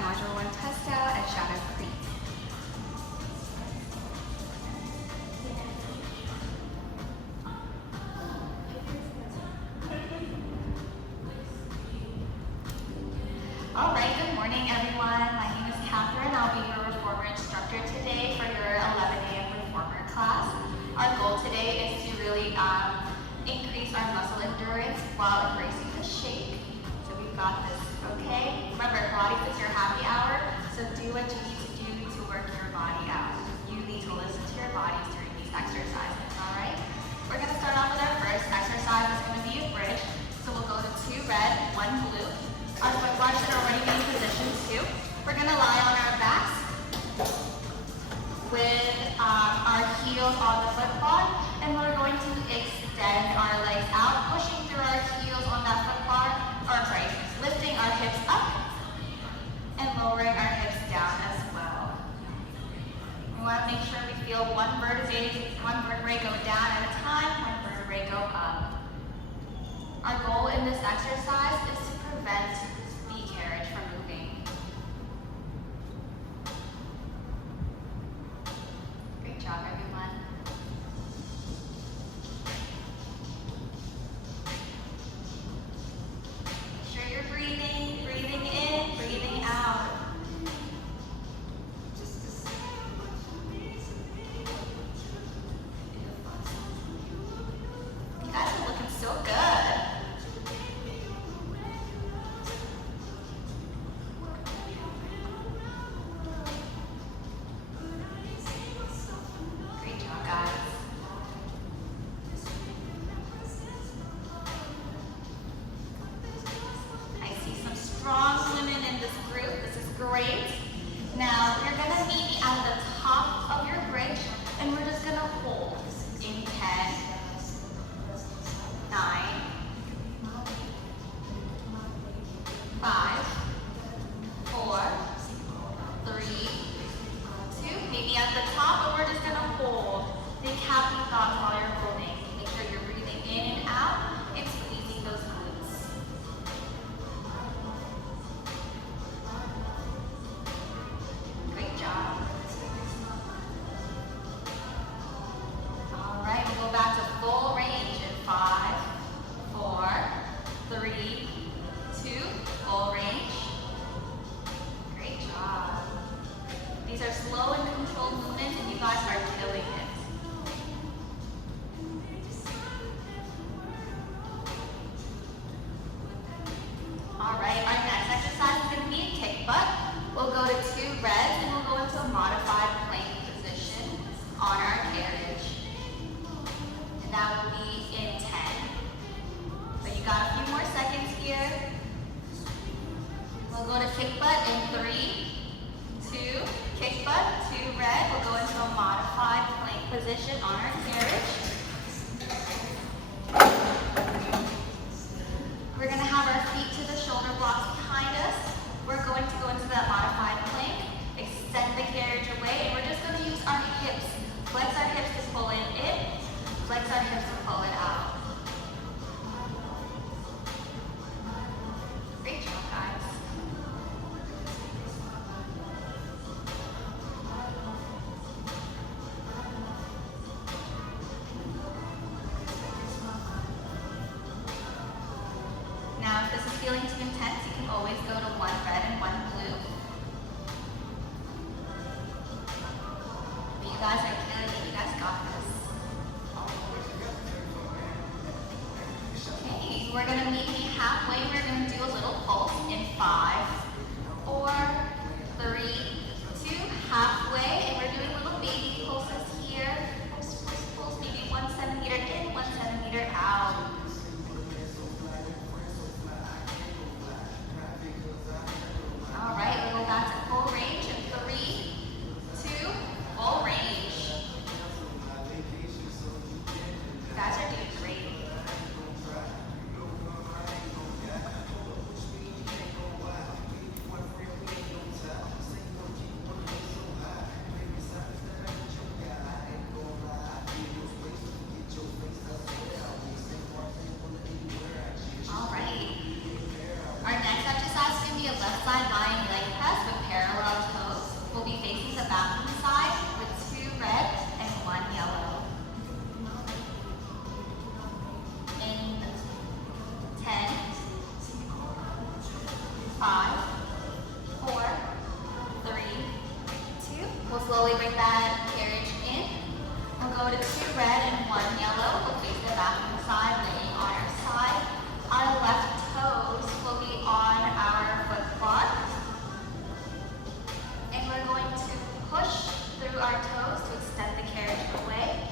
Module 1 test out at Shadow Creek. All right, good morning everyone. My name is Catherine. I'll be your reformer instructor today for your 11 a.m. reformer class. Our goal today is to really increase our muscle endurance while embracing the shake. So we've got this, okay? Remember, Pilates is your happy hour, so do what you need to do to work your body out. You need to listen to your bodies during these exercises, all right? We're gonna start off with our first exercise. It's gonna be a bridge. So we'll go to 2 red, 1 blue. Our foot bar should already be in position too. We're gonna lie on our backs with our heels on the foot bar, and we're going to extend our legs out, pushing through our heels on that foot bar, lifting our hips up and lowering our hips down as well. We want to make sure we feel one vertebrae go down at a time, one vertebrae go up. Our goal in this exercise is to prevent the carriage from moving. Great job, everyone. Make sure you're breathing in, breathing out. You guys are looking so good. Great. Now you're going to meet me at the top of your bridge, and we're just going to hold in 10, 9, 5, 4, 3, 2. Meet me at the top, and we're just going to hold. Think happy thoughts while you're holding. Make sure you're breathing in and out and squeezing those glutes. Back to full range in 5, 4, 3, 2, full range. Great job. These are slow and controlled movements, and you guys are killing it. All right, our next exercise is going to be a kick butt. We'll go to 2 reds, and we'll go into a modified plank position on our carriage. That will be in 10. So you got a few more seconds here. We'll go to kick butt in 3, 2, kick butt, 2 red. We'll go into a modified plank position on our carriage. We're going to have our feet to the shoulder blocks behind us. We're going to go into that modified plank, extend the carriage away, and we're just going to use our hips. Flex our hips to pull in, flex our hips and pull it out. Great job, guys. Now, if this is feeling too intense, you can always go to 1 red and 1 blue. But you guys are killing it. You guys got this. We're going to meet me halfway. We're going to do a little pulse in 5, 4, 3, 2, halfway. And we're doing little baby pulses here. Pulse, pulse, pulse, maybe 1 centimeter in, 1 centimeter out. All right, we'll go back to full range in 3, 2, full range. We'll slowly bring that carriage in. We'll go to 2 red and 1 yellow. We'll face the back of the side, laying on our side. Our left toes will be on our foot bar. And we're going to push through our toes to extend the carriage away.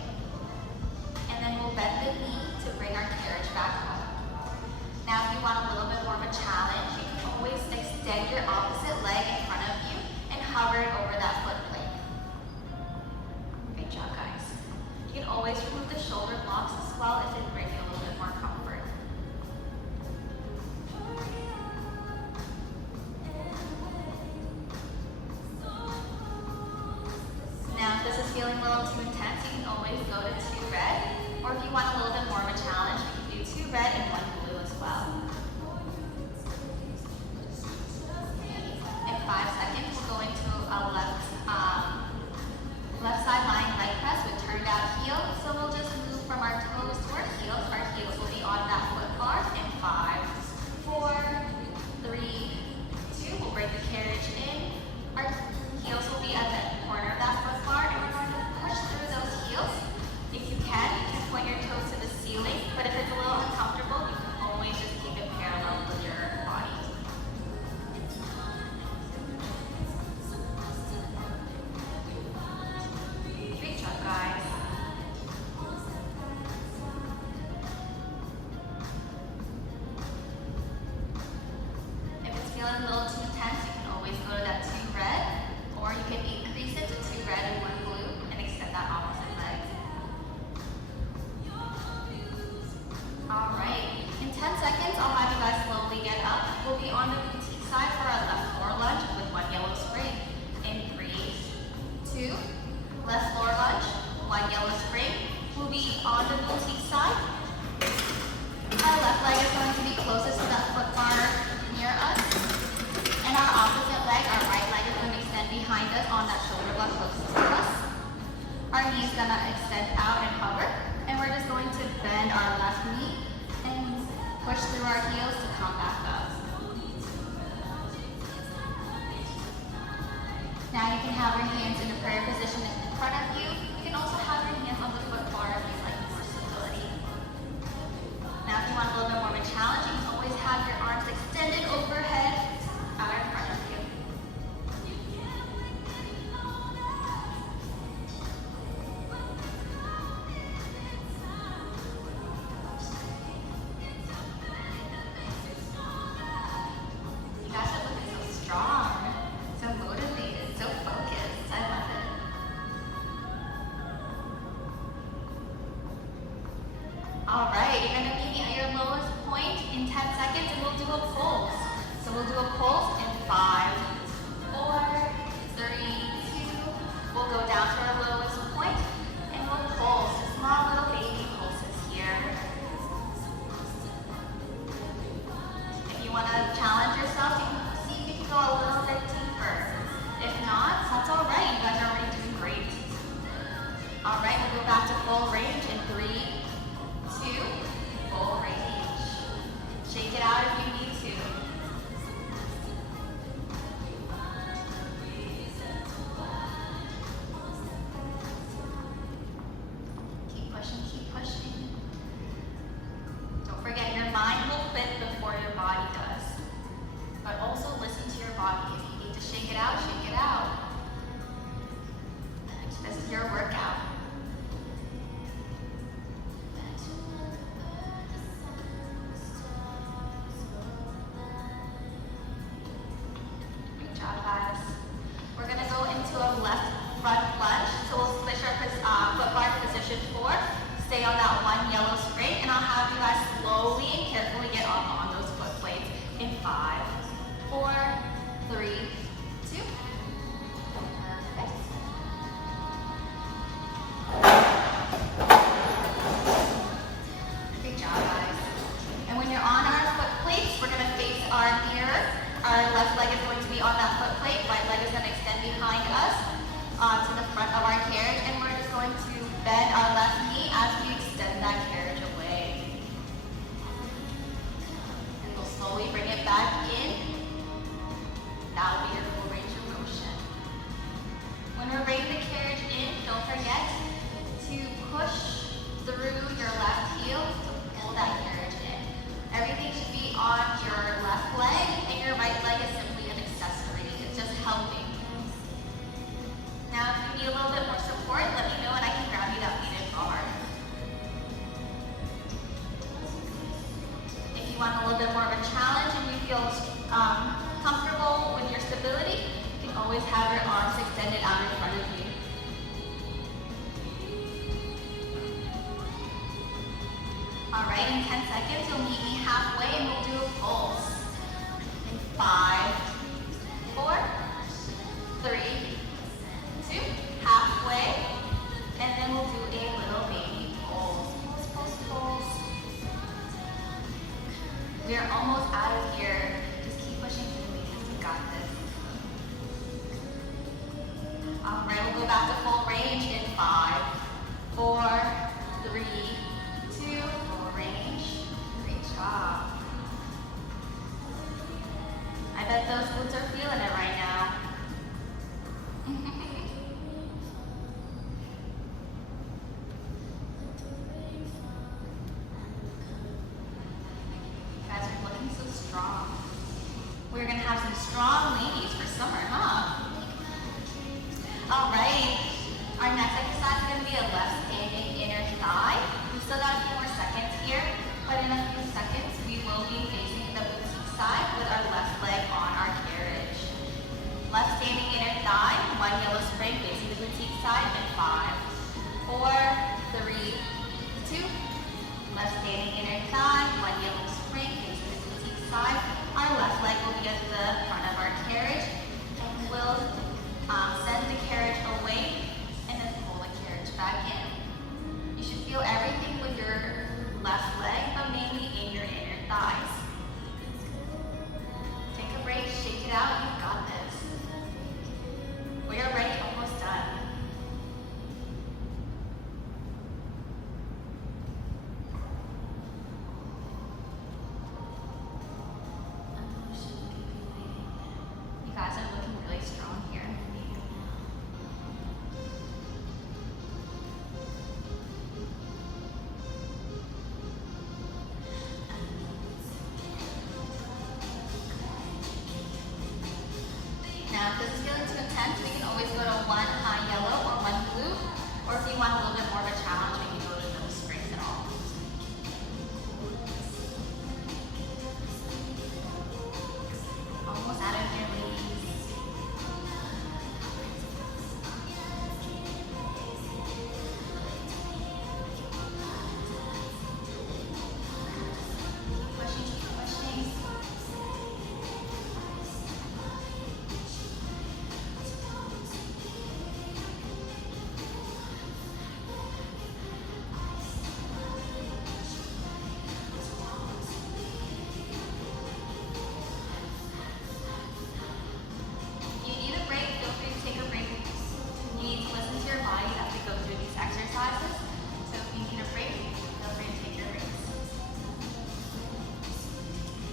And then we'll bend the knee to bring our carriage back home. Now if you want a little bit more of a challenge, you can always extend your opposite leg in front of you and hover it over that foot plate. Great job, guys. You can always remove the shoulder blocks as well if it brings you a little bit more comfort. Now, if this is feeling a little too intense, you can always go to 2 red, or if you want a little bit more of a challenge, you can do 2 red and 1 blue as well. In 5 seconds, we'll go into a left side lying leg press with turned out heel. So we'll just move from our toes to our heels. Our heels will be on that foot bar in 5, 4, 3, 2. We'll bring the carriage in. Our heels will be at the corner of that foot bar, and we're going to push through those heels. If you can point your toes to the ceiling, but if it's a little uncomfortable, you can always just keep it parallel with your body. Great job, guys. If it's feeling a little too intense, you can always go to that 2 red, or you can increase it to 2 red and 1 blue and extend that opposite leg. All right, in 10 seconds, I'll have you guys slowly get up. We'll be on the boutique side for our left floor lunge with 1 yellow spring. In 3, 2, left floor lunge, 1 yellow spring. We'll be on the boutique side. Our left leg is going to be closest to that foot bar near us. And our opposite leg, our right leg, is going to extend behind us on that shoulder block closest to us. Our knee is going to extend out and hover. And we're just going to bend our left knee and push through our heels to come back up. Now you can have your hands in a prayer position in front of you. You can also have your hands on the foot bar if you'd like more stability. Now if you want a little bit more of a challenge, you can always have your arms extended overhead out in front of you. You guys are looking so strong, so motivated, so focused. I love it. All right, you're going to meet me at your lowest point in 10 seconds, and we'll do a pulse. So we'll do a pulse in 5, 4, 3, 2. We'll go down to our lowest point, and we'll pulse. Small little baby pulses here. If you want to challenge yourself, you can see if you can go a little bit deeper. If not, that's all right. You guys are already doing great. All right, we'll go back to full range in 3, 2, full range. Shake it out if you need to. Keep pushing, keep pushing. Don't forget, your mind will quit before your body does. But also listen to your body. If you need to shake it out, shake it out. This is your workout. Good job, guys. We're going to go into a left front lunge. So we'll switch our foot bar to position 4. Stay on that 1 yellow spring, and I'll have you guys slowly and carefully get up on those foot plates in 5, 4, 3, 2. Perfect. Good job, guys. And when you're on our foot plates, we're going to face our mirror. Our left leg is going to be on that foot plate. Right leg is going to extend behind us to the front of our carriage, and we're just going to bend our left knee as we extend that carriage away. And we'll slowly bring it back in. That'll be your full range of motion. When we're ready you want a little bit more of a challenge and you feel comfortable with your stability, you can always have your arms extended out in front of you. Alright, in 10 seconds, you'll meet me halfway and we'll do a pulse. In 5, 4, 3, 2, halfway, and then we'll do a little baby pulse. Pulse, pulse, pulse. We are almost out of here. Just keep pushing through me. You got this. Alright, we'll go back to full range in 5, 4, 3, 2, full range. Great job. I bet those glutes are feeling it right now. You guys are looking so strong. We're gonna have some strong ladies for summer, huh? All right, our next exercise is gonna be a left standing inner thigh. We've still got a few more seconds here, but in a few seconds, we will be facing the boutique side with our left leg on our carriage. Left standing inner thigh, one yellow spring facing the boutique side in 5, 4, 3, 2. Left standing inner thigh, one yellow spring facing the boutique side. Our left leg will be at the front of our carriage, and we'll send the carriage away and then pull the carriage back in. You should feel everything with your left leg, but mainly in your inner thighs. Take a break, shake it out, you've got this. We are ready, almost done. You guys are looking really strong here. Now, if this is feeling too intense, we can always go to one high yellow or one blue, or if you want a little bit more of a challenge, we can go to no springs at all. Almost out of here, ladies. Pushing, keep pushing. If you need a break, feel free to take a break. You need to listen to your body as we go through these exercises. So if you need a break, feel free to take your breaks.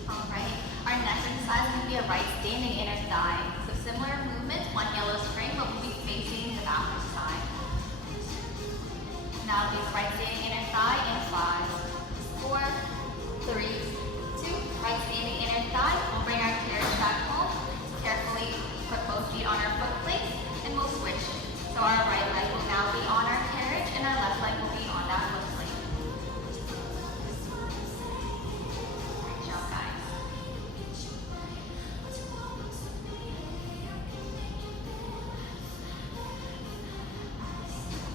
Alright, our next exercise is going to be a right standing inner thigh. So similar movements, one yellow spring, but we'll be facing the backward side. Now do right standing inner thigh in 5, 4, 3, 2. Right standing inner thigh. We'll bring our carriage back home. Carefully put both feet on our foot plates and we'll switch. So our right leg will now be on our carriage and our left leg will be on that foot plate. Great job, guys.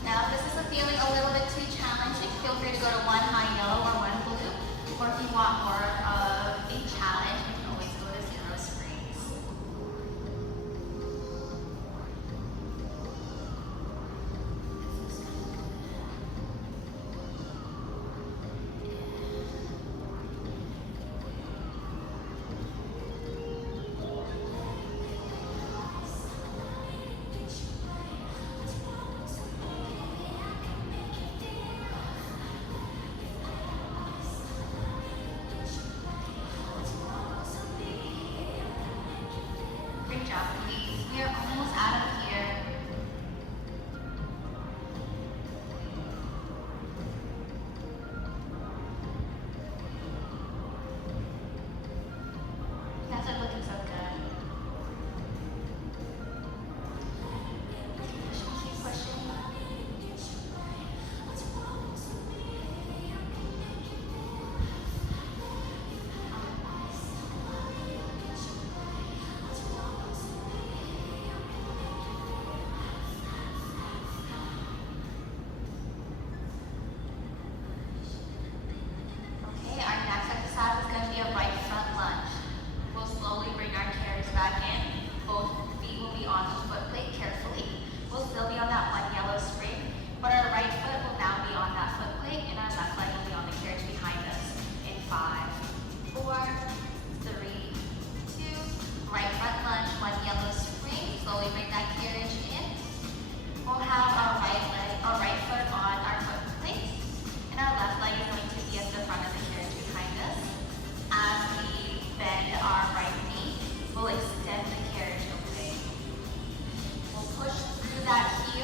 Now, if this is feeling a little bit too challenging, feel free to go to one high yellow or one blue. Or if you want more of a challenge, you can always go to 0 springs.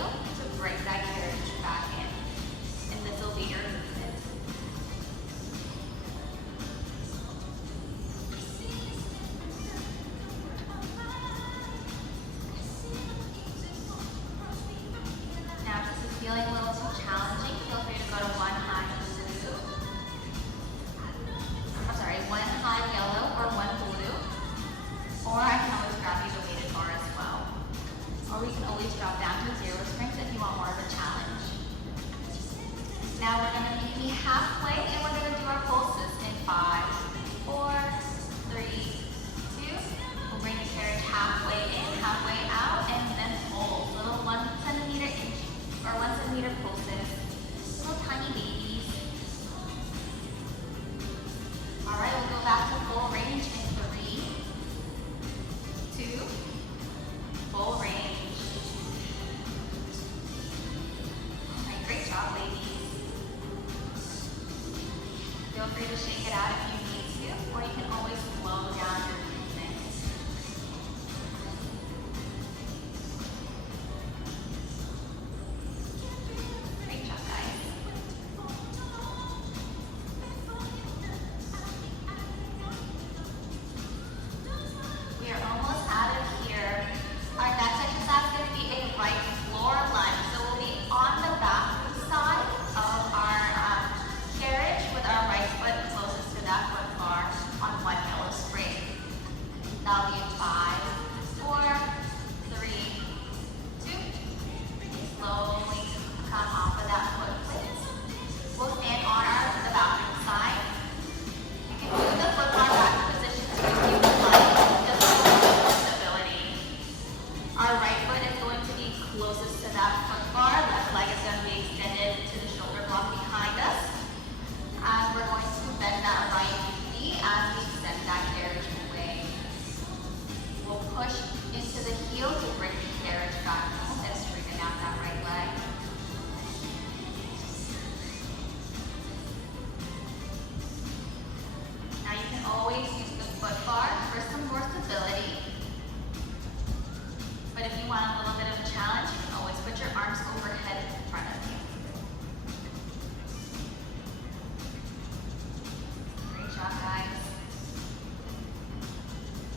heel to bring that carriage back in. And this will be your movement. Now, if this is feeling a little too challenging, feel free to go to one high blue. I'm sorry, one high yellow or one blue. Or I can always grab you the weighted bar as well. Or we can always drop down to 0 strength if you want more of a challenge. Now we're going to meet me halfway and we're going to do our pulses in 5, 4, 3, 2. We'll bring the carriage halfway in, halfway out, and then hold. Little 1 centimeter inch or 1 centimeter pulses. Little tiny babies. Alright, we'll go back to full range in 3, 2, full range. Alright, great job, ladies. Feel free to shake it out if you need to, or you can always slow down your movement. Great job, guys. We are almost out of here. Our next exercise is going to be a right floor lunge. So we'll be on the back side of our carriage with our right foot closest to that foot bar on one yellow spring. That'll be in 5, 4, 3, 2. Slowly come off of that foot plate. We'll stand on the bathroom side. You can move the foot bar back to position to give you just a little bit more stability. Our right foot is going to be closest to that foot bar. Left leg is going to be extended to the shoulder block behind us. And we're going to bend that right knee as we extend that carriage away. We'll push into the heel to bring the carriage back home and straighten out that right leg. Now you can always use the foot bar for some more stability. But if you want a little bit of a challenge, you can always put your arms overhead in front of you. Great job, guys.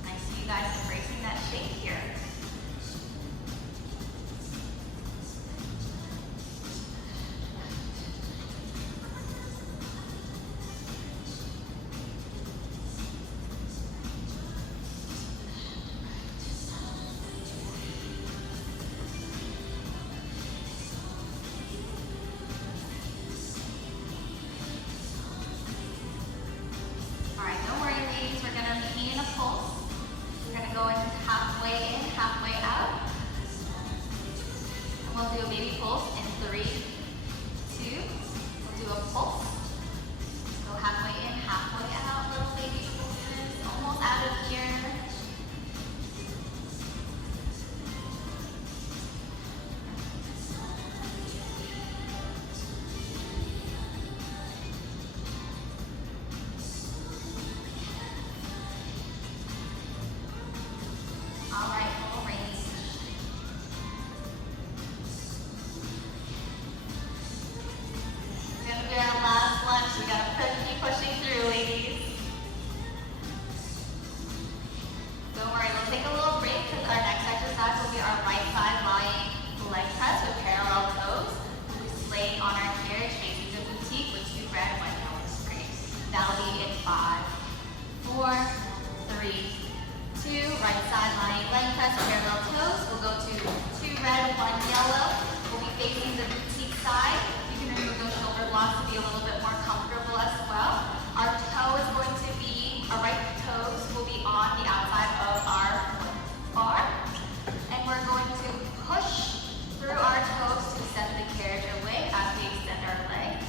I see you guys embracing that shape here. Alright, don't worry, ladies. We're going to meet in a pulse. We're going to go in halfway in, halfway out. And we'll do a baby pulse in 3, 2. We'll do a pulse. Go halfway in, halfway out. Little baby pulses. Almost out of here. Alright, full range. We're going to do our last lunge. We got to keep pushing through, ladies. Don't worry, we'll take a little break because our next exercise will be our right side lying leg press with parallel toes. We'll be laying on our carriage facing the boutique with 2 red, 1 yellow springs. That'll be in 5, 4, 3, 2. Right side lying leg press, parallel toes. We'll go to 2 red, 1 yellow. We'll be facing the boutique side. You can remove those shoulder blocks to be a little bit more comfortable as well. Our toe is going to be, our right toes will be on the outside of our foot bar. And we're going to push through our toes to send the carriage away as we extend our leg.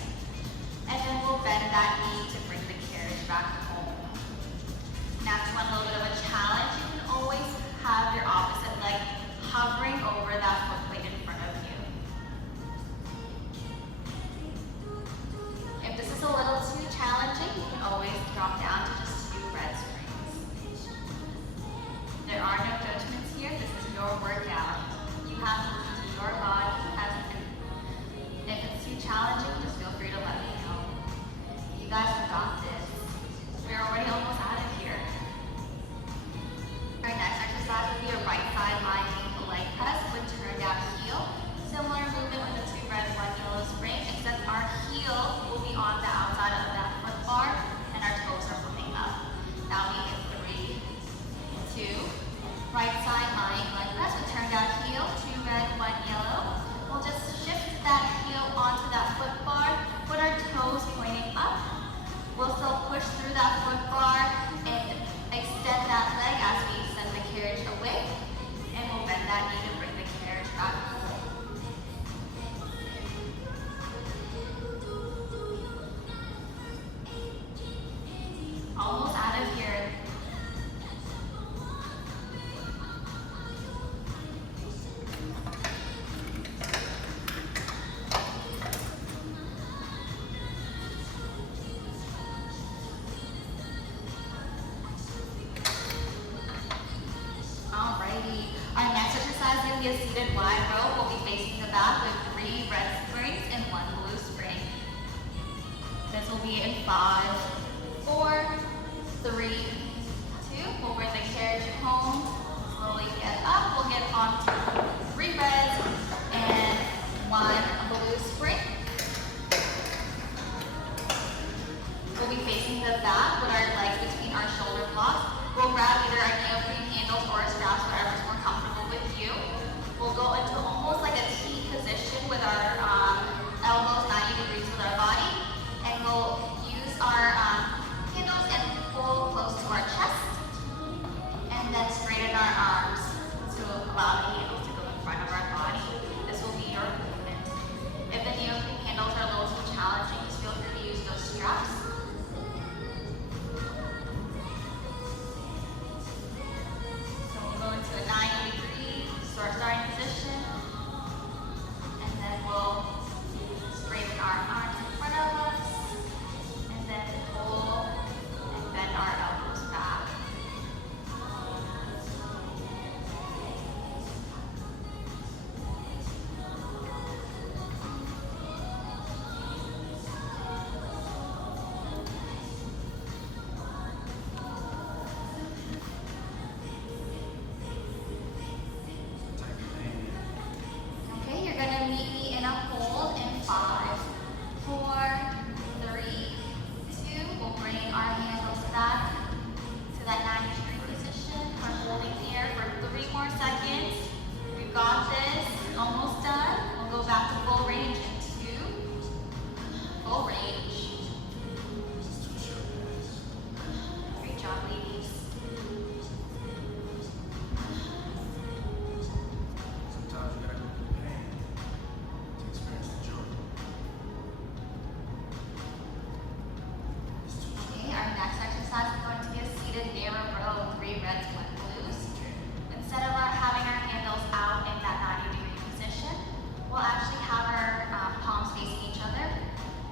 And then we'll bend that knee to bring the carriage back home. Now, if you want a little bit of a challenge, you can always have your opposite leg hovering over that foot plate in front of you. be in 5, 4, 3, 2. We'll bring the carriage home. Slowly get up. We'll get onto 3 reds and 1 blue spring. We'll be facing the back with our legs between our shoulder blocks. We'll grab either our neoprene handles or our straps, whatever's more comfortable with you. We'll go into almost like a T position with our elbows 90 degrees with our body. And we'll use our handles and pull close to our chest. And then straighten our arms to allow the handles to go in front of our body. This will be your movement. If the neoprene handles are a little too challenging, just feel free to use those straps. So we'll go into a 90 degree starting position. And then we'll straighten our arms in front of us. And then pull and bend our elbows back. Okay, you're going to meet me in a hold in 5, 4, 3, 2. We'll bring our handles back to that 90 degree position. We're holding here for 3 more seconds. We've got this. Almost done. We'll go back to full range in 2. Full range. Great job, ladies. Sometimes you gotta go through pain to experience the joy. Okay, our next exercise is going to be a seated narrow row, 3 reds, 1 blues. Instead of having our handles out in that 90 degree position, we'll actually have our palms facing each other,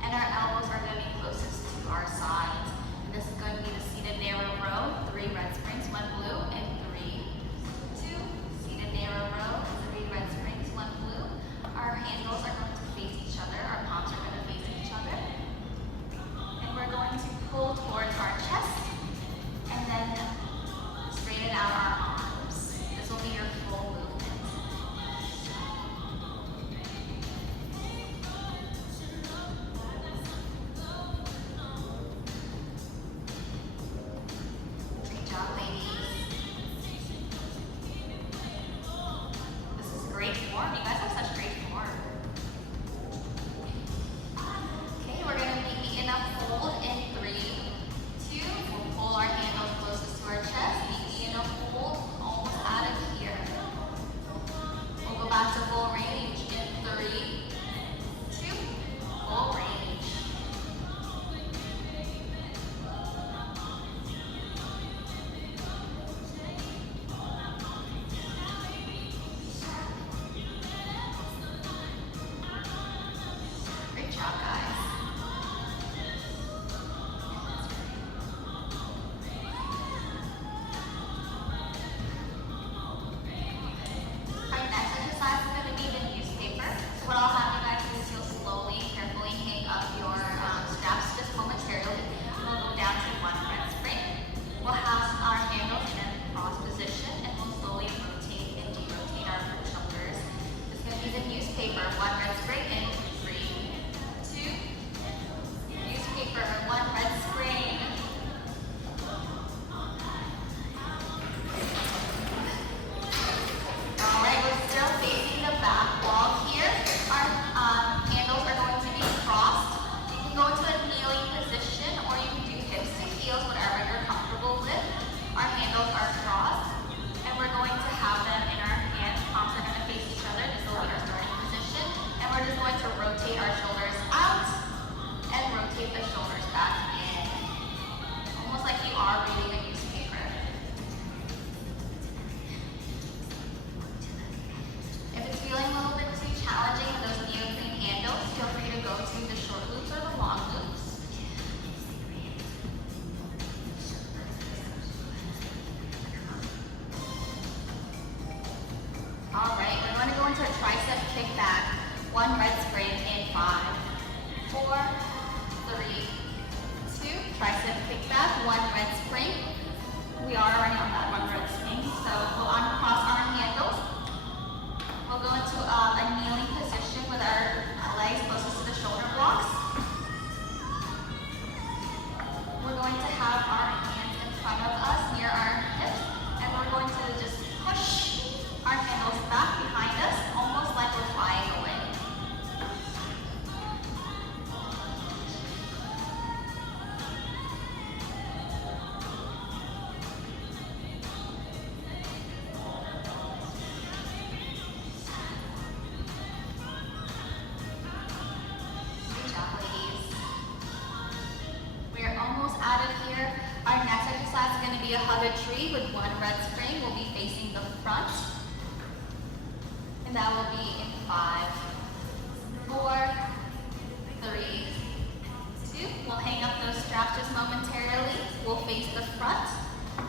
and our elbows are going to be closest to our sides. And this is going to be the seated narrow row, 3 red springs, 1 blue, and 3, 2. Seated narrow row, 3 red springs, 1 blue. Our handles are going to face each other, our palms are going to face each other. And we're going to pull towards our chest, and then straighten out our arms. This will be your full movement. Great job, ladies. This is great form. You guys have such great form. Okay, we're going to meet me in a hold in 3, 2. We'll pull our handles closest to our chest. Meet me in a hold, almost out of here. We'll go back to full range in 3, 2. Full range. Great job, guys. Our next exercise is going to be the newspaper. So what I'll have you guys do is you'll slowly, carefully hang up your straps just momentarily. We'll go down to 1 red spring. We'll have our handles in a cross position, and we'll slowly rotate and derotate our shoulders. It's going to be the newspaper, 1 red spring, in 3, 2. Newspaper, 1 red spring. Alright, we're still facing the back wall here. Our handles are going to be crossed. You can go into a kneeling position, or you can do hips to heels, whatever you're comfortable with. Our handles are crossed, and we're going to have them in our hands. Palms are going to face each other. This will be our starting position. And we're just going to rotate our shoulders out and rotate the shoulders back in. Almost like you are reading a newspaper. If it's feeling a little bit too challenging with those neoprene handles, feel free to go to the short loops or the long loops. Alright, we're going to go into a tricep kickback, 1 red spring in 5, 4, 3, tricep kickback, one red spring. We are already on that one red spring, so we'll uncross our handles. We'll go into a kneeling position with our legs closest to the shoulder blocks. We're going to have our hands in front of us near our hips, and we're going to just push our handles back behind us, almost like we're flying away. Good job, ladies. We're almost out of here. Our next exercise is going to be a hug a tree with one red spring. We'll be facing the front. And that will be in 5, 4, 3, 2. We'll hang up those straps just momentarily. We'll face the front.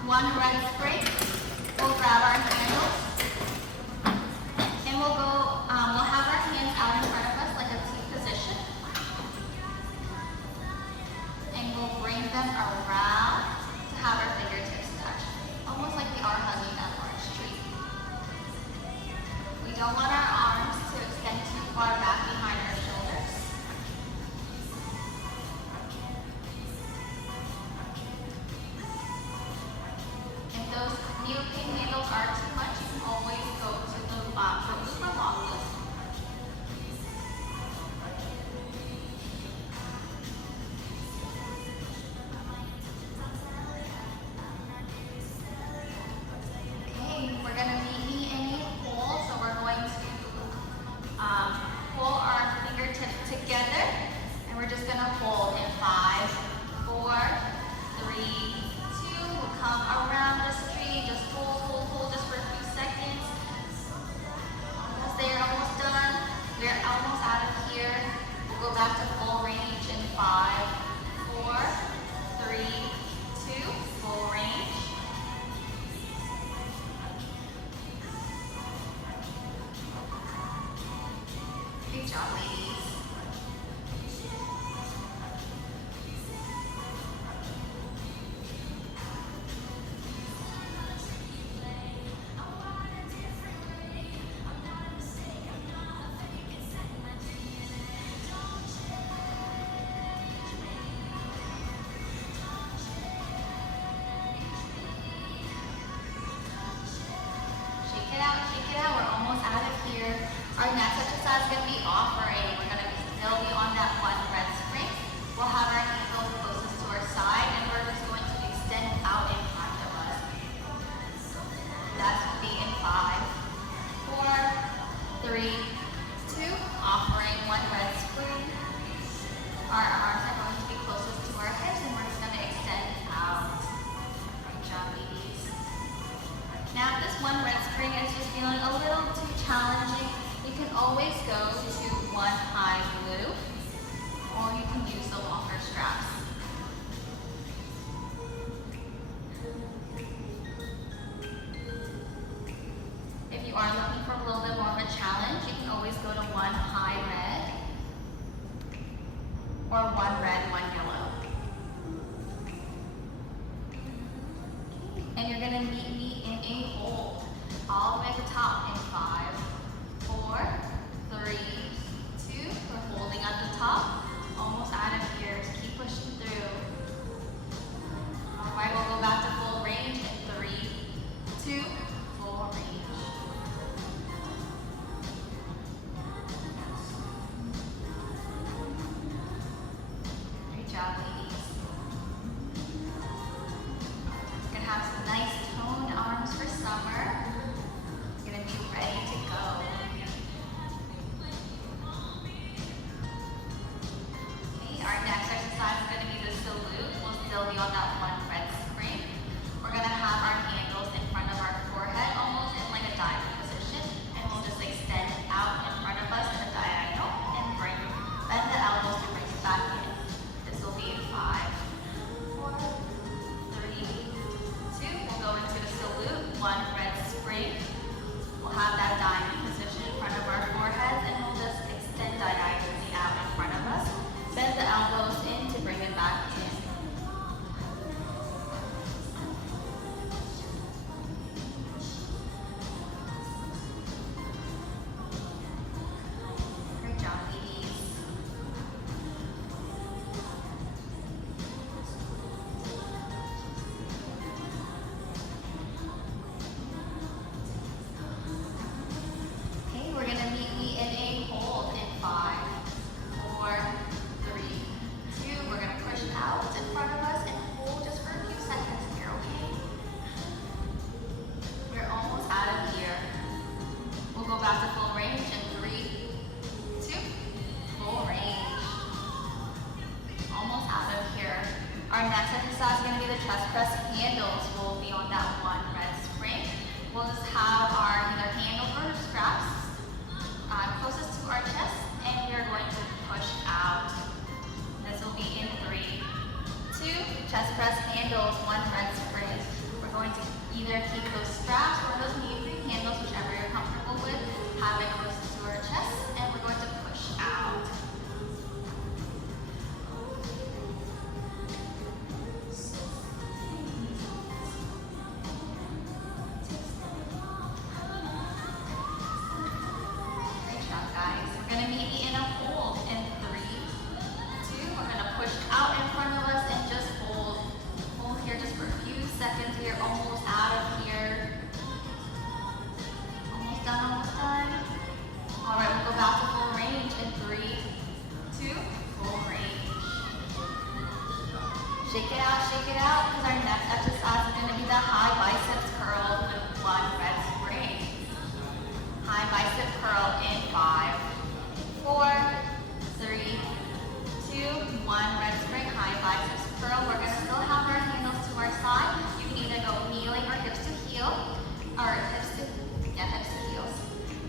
One red spring. We'll grab our handles. And we'll have our hands out in front of us like a T position. And we'll bring them around to have our fingertips touch. Almost like we are hugging that orange tree. We don't want our arms to extend too far back behind our shoulders. If those neoprene handles are too much, you can always go to the loop or long loop. Okay, we're going to meet me in a hole, so we're going to pull our fingertips together, and we're just going to hold in 5, 4, 3, 2. We'll come around this tree, just hold just for a few seconds. Almost there, almost done. We're almost out of here. We'll go back to full range in 5, 4, 3, 2. Full range. Good job, ladies. Shake it out, shake it out. We're almost out of here. Our next exercise is going to be offering. We're going to still be on that one red spring. We'll have our ankles closest to our side, and we're just going to extend out in front of us. That's going to be in 5, 4, 3, 2. Offering one red spring. Our arms are going to be closest to our hips, and we're just going to extend out. Good job, ladies. Now, if this one red spring is just feeling a little too challenging, you can always go to one high loop, or you can use the longer straps. If you are looking for a little bit more of a challenge, you can always go to one high red, or one red, one yellow. And you're going to meet me in a hold, all the way at the top in 5, 4, 3, 2. We're holding at the top, almost out of here. Just keep pushing through. All right, we'll go back to full range in 3, 2, full range. Great job, ladies. Gonna have some nice toned arms for summer. You're gonna be ready press handles, 1 red spring. We're going to either keep those straps or those knee-free handles, whichever you're comfortable with, have it close to our chest, and we're going to push out. Great job, guys. We're going to meet in a hold in 3, 2. We're going to push out in front of us and just hold. Hold here just for a few seconds. We are almost out of here. Almost done, almost done. All right, we'll go back to full range in 3, 2, full range. Shake it out, because our next exercise is going to be the high biceps curl with 1 red spring. High bicep curl in 5, 4, 3, 2, 1 red spring, high biceps curl. We're going to still have our handles to our side. You can either go kneeling or hips to heel, or hips to heels.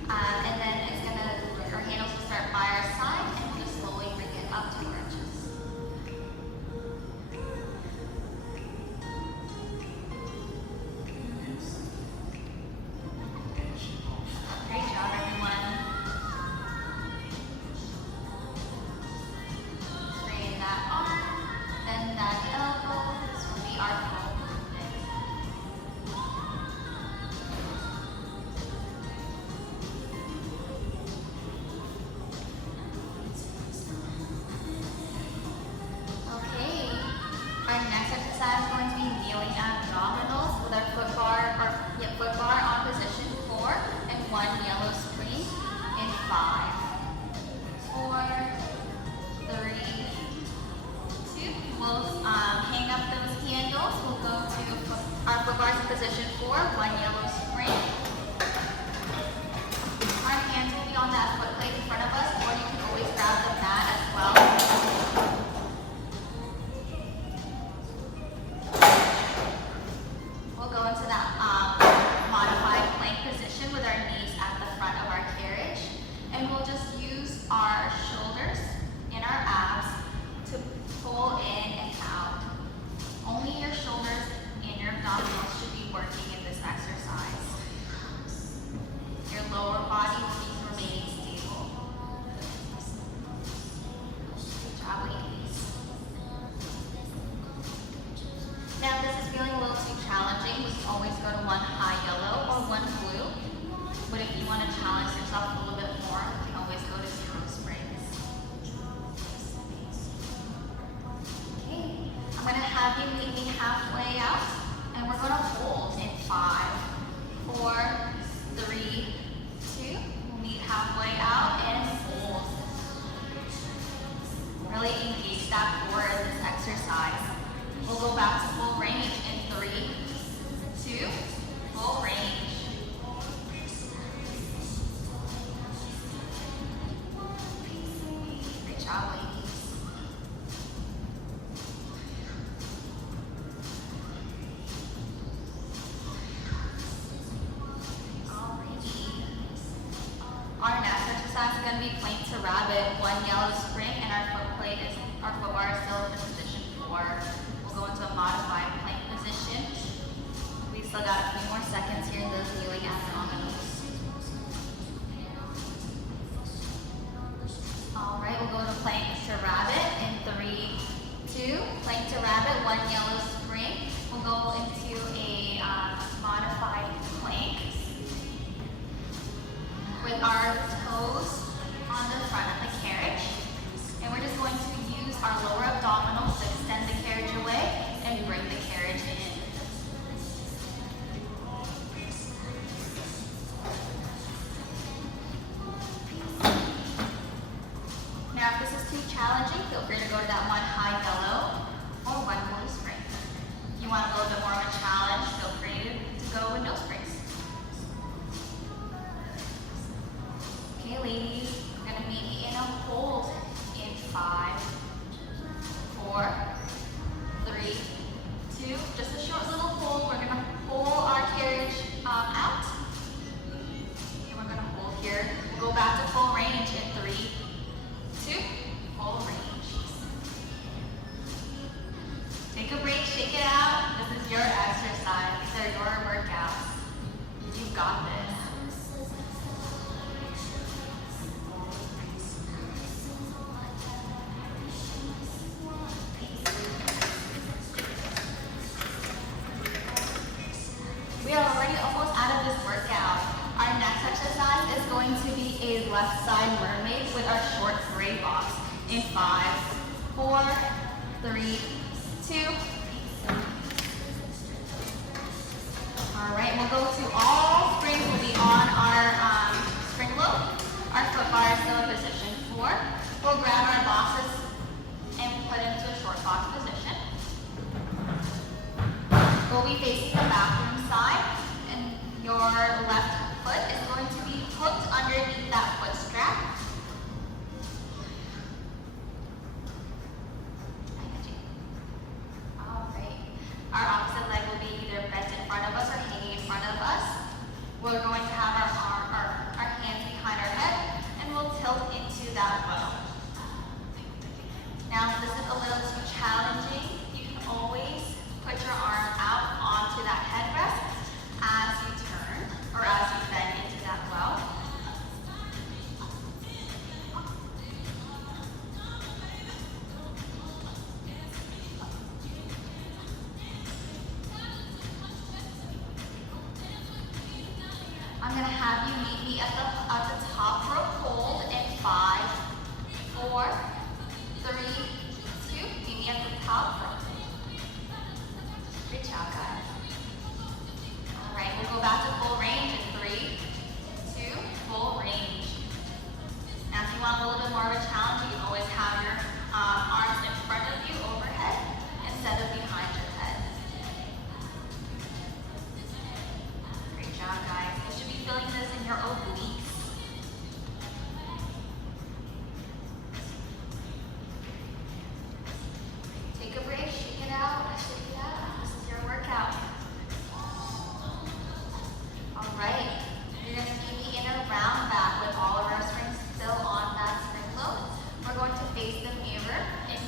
And then it's going to, our handles will start by our side, and we'll just slowly bring it up to our chest. Great job, everyone. Straighten that arm, bend that elbow. This will be our full movement. Okay, our next exercise is going to be kneeling abdominals with our foot bar on position 4 and 1 yellow spring in 5, 4, 3, 2. We'll hang up those handles. We'll go to our foot bars in position 4, 1 yellow spring. Our hands will be on that foot plate in front of us, or you can always grab the mat as well. We'll go into that modified plank position with our knees at the front of our carriage. And we'll just use our shoulders and our abs to pull in and out. Only your shoulders and your abdominals should be working in this exercise. Your lower body will be remaining stable. Good job, ladies. Now, if this is feeling a little too challenging, we can always go to 1 high yellow or 1 blue. But if you want to challenge yourself a little bit more, you can always go to 0 springs. Okay, I'm going to have you meet me halfway out, and we're going to hold in 5, 4, 3, 2. We'll meet halfway out and hold. Really engage that core in this exercise. We'll go back to full range in 3, 2, full range. Great job, ladies. Alrighty. Our next exercise is going to be plank to rabbit, 1 yellow spring, and our foot bar is still in position 4. We'll go into a modified plank position. We still got a few more seconds here in those kneeling abdominals. All right, we'll go to plank to rabbit in 3, 2. Plank to rabbit, 1 yellow spring. We'll go into a modified plank with our toes on the front of the carriage. And we're just going to use our lower abdominals to extend the carriage away and bring the carriage in. Now, if this is too challenging, feel free to go to that 1 high yellow or 1 blue spring. If you want a little bit more of a challenge, feel free to go with no springs. Okay, ladies, we're going to meet me in a hold in 5, 4, 3, 2. Just a short little hold. We're going to pull our carriage out. And we're going to hold here. We'll go back to full range in 3, 2, full range. Take a break, shake straight box in 5, 4, 3, 2. All right, we'll go to all springs will be on our spring load. Our foot bar is still in position 4. We'll grab our boxes and put into a short box position. We'll be facing the bathroom side, and your left foot is going to be hooked underneath that foot strap. All right. Our opposite leg will be either bent in front of us or hanging in front of us. We're going to have our hands behind our head, and we'll tilt into that well. Now, if this is a little too challenging, you can always put your arm out onto that headrest as you turn or as you bend into that well. I'm going to have you meet me at the top rope hold in 5, 4, 3, 2. Meet me at the top rope. Good job, guys. All right, we'll go back to full range in 3, 2, full range. Now, if you want a little bit more of a challenge, you can always have your arms in front of you overhead instead of behind your head. Great job, guys. You should be feeling this in your obliques. Take a break, shake it out, shake it out. This is your workout. All right, you're going to see me in a round back with all of our springs still on that spring load. We're going to face the mirror in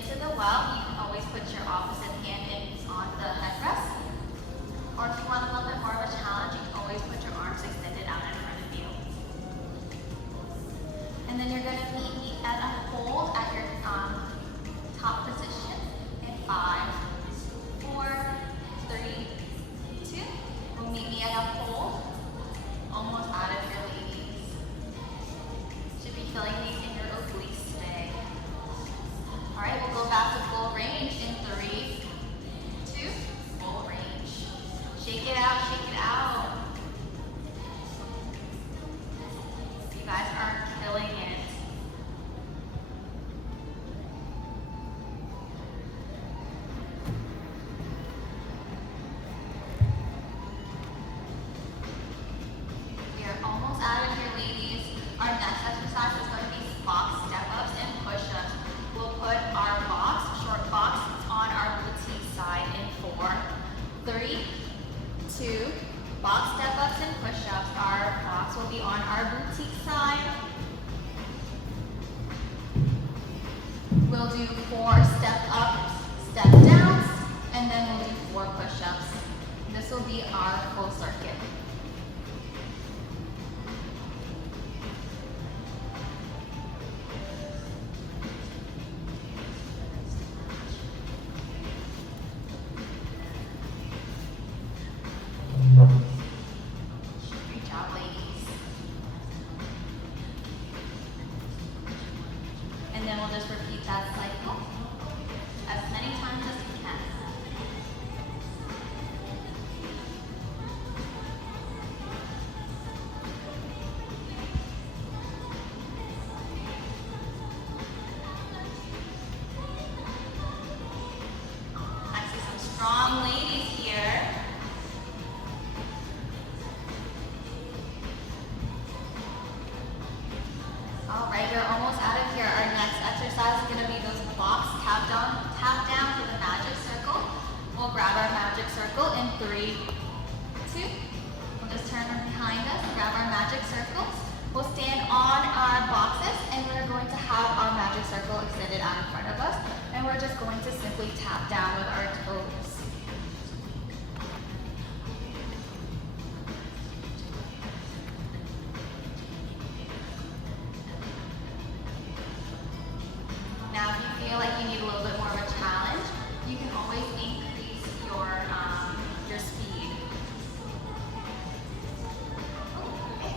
into the well, you can always put your opposite hand on the headrest. Or if you want a little bit more of a challenge, you can always put your arms extended out in front of you. And then you're going to meet me at a hold at your top position in 5, 4, 3, 2. We'll meet me at a hold. Almost out of your ladies. Should be feeling these in your obliques today. All right, we'll go back to full range in 3, 2, full range. Shake it out, shake it out. You guys are killing it. We are almost out of here, ladies. Our next exercise is going to be box step-ups and push-ups. We'll put our short box, on our boutique side in 4, 3, 2, box step-ups and push-ups. Our box will be on our boutique side. We'll do 4 step-ups, step-downs, and then we'll do 4 push-ups. This will be our full circuit. Great job, ladies. And then we'll just repeat that cycle as many times as we can. I see some strong ladies here. All right, we're almost out of here. Our next exercise is going to be those blocks tap down with a magic circle. We'll grab our magic circle in 3, 2. We'll just turn behind us, grab our magic circles. We'll stand on our boxes and we're going to have our magic circle extended out in front of us. And we're just going to simply tap down with our toes. Now, if you feel like you need a little bit more of a challenge, you can always increase your speed. Okay.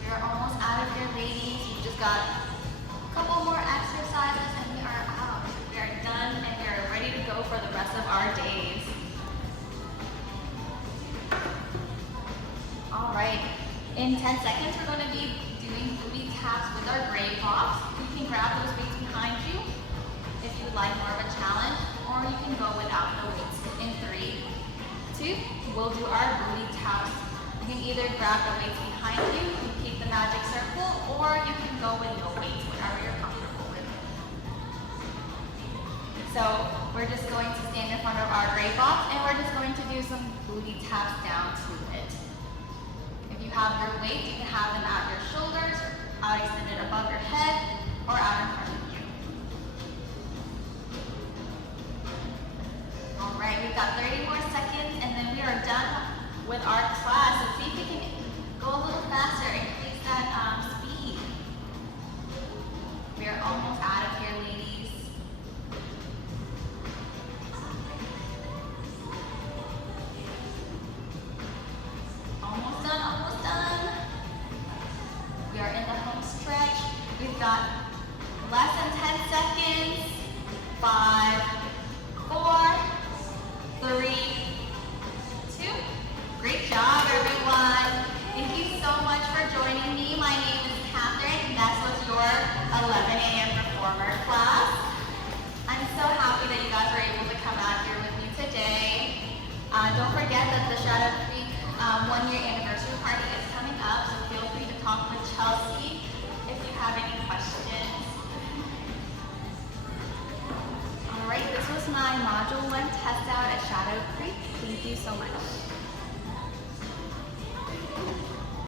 We are almost out of here, ladies. You've just got a couple more exercises and we are out. We are done and we are ready to go for the rest of our days. All right. In 10 seconds, we're going to be doing booty taps with our gray box. You can grab those weights behind you if you would like more of a challenge, or you can go without the weights. In 3, 2, we'll do our booty taps. You can either grab the weights behind you and keep the magic circle, or you can go with no weights, whatever you're comfortable with. So we're just going to stand in front of our gray box and we're just going to do some booty taps down to it. If you have your weights, you can have them at your shoulders, out extended above your head, or out in front of you. All right, we've got 30 more seconds and then we are done with our class. Let's see if we can go a little faster, increase that speed. We are almost out of here, ladies. Almost done, almost done. We are in the home stretch. We've got less than 10 seconds. 5, 4, 3, 2. Great job, everyone. Thank you so much for joining me. My name is Catherine, and that was your 11 a.m. reformer class. I'm so happy that you guys were able to come out here with me today. Don't forget that the Shadow Creek 1-year anniversary party is coming up, so feel free to talk with Chelsea if you have any questions. Alright, this was my Module 1 test out at Shadow Creek. Thank you so much.